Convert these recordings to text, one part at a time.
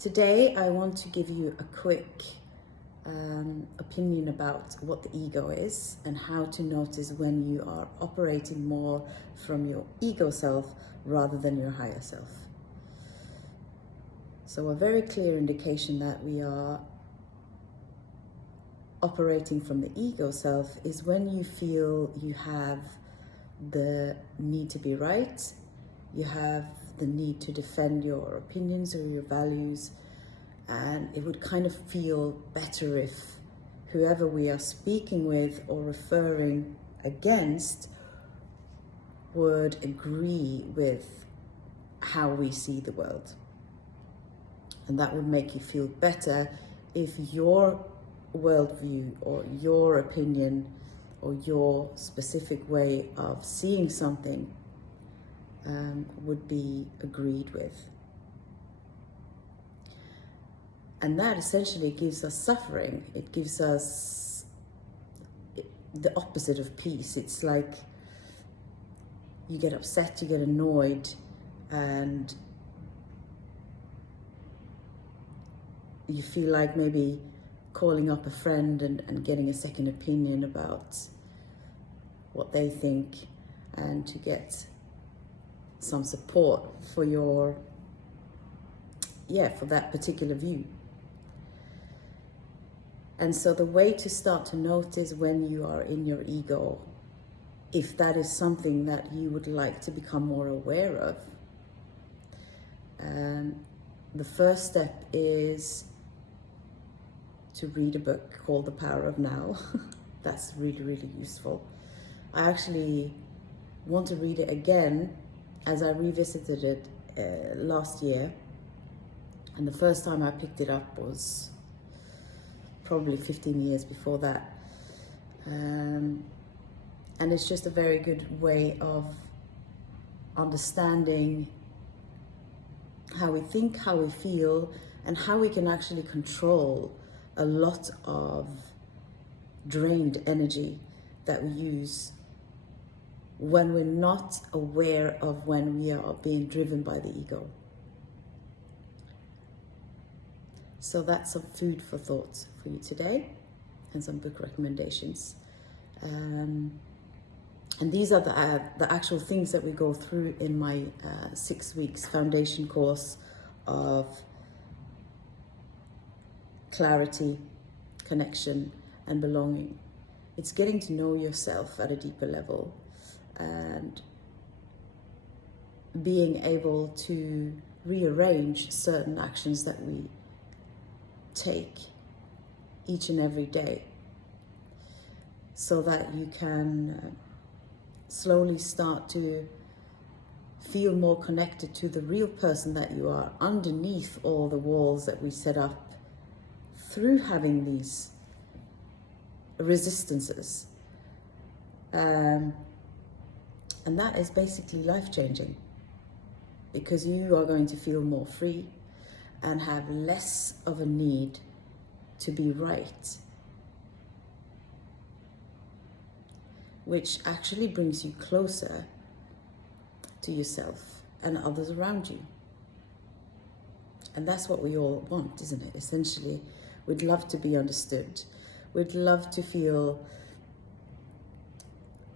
Today I want to give you a quick opinion about what the ego is and how to notice when you are operating more from your ego self rather than your higher self. So a very clear indication that we are operating from the ego self is when you feel you have the need to be right, you have the need to defend your opinions or your values, and it would kind of feel better if whoever we are speaking with or referring against would agree with how we see the world. And that would make you feel better if your worldview or your opinion or your specific way of seeing something would be agreed with. And that essentially gives us suffering. It gives us the opposite of peace. It's like you get upset, you get annoyed, and you feel like maybe calling up a friend and getting a second opinion about what they think and to get some support for for that particular view. And so the way to start to notice when you are in your ego, if that is something that you would like to become more aware of, the first step is to read a book called The Power of Now. That's really, really useful. I actually want to read it again as I revisited it last year. And the first time I picked it up was probably 15 years before that. And it's just a very good way of understanding how we think, how we feel, and how we can actually control a lot of drained energy that we use when we're not aware of when we are being driven by the ego. So that's some food for thought for you today and some book recommendations. And these are the actual things that we go through in my 6 weeks foundation course of clarity, connection, and belonging. It's getting to know yourself at a deeper level and being able to rearrange certain actions that we take each and every day so that you can slowly start to feel more connected to the real person that you are underneath all the walls that we set up through having these resistances. And that is basically life-changing because you are going to feel more free and have less of a need to be right, which actually brings you closer to yourself and others around you. And that's what we all want, isn't it? Essentially, we'd love to be understood. We'd love to feel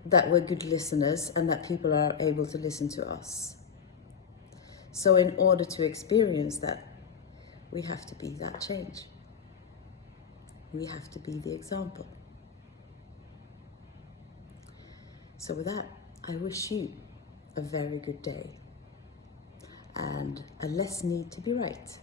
that we're good listeners and that people are able to listen to us. So in order to experience that, we have to be that change. We have to be the example. So with that, I wish you a very good day and a less need to be right.